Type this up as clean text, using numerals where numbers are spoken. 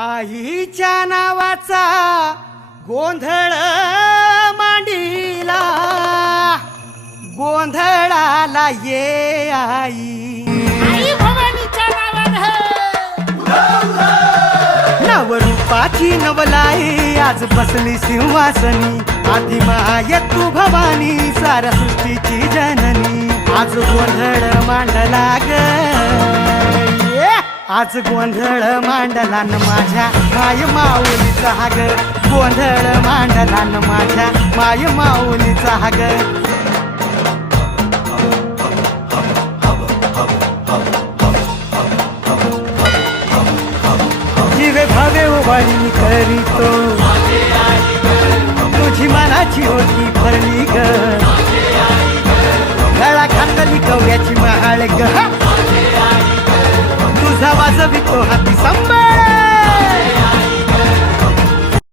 आईच्या नावाचा गोंधळ मांडीला, गोंधळाला ये आई, आई भवानीच्या नवरूपाची नवलाई आज बसली सिंहासनी, आधी माय तू भवानी साऱ्या सृष्टीची जननी, आज गोंधळ मांडला ग, आज गोंधळ मांडला न माझ्या माय माऊलीचा हाग, गोंधळ मांडला न माझ्या माय माऊलीचा हाग. जीवे भावे उभारी करीतो, तुझी मनाची होती भरली ग, गळा घातली कवड्याची महाळ ग, तुझा वाजवितो हाती संबळ.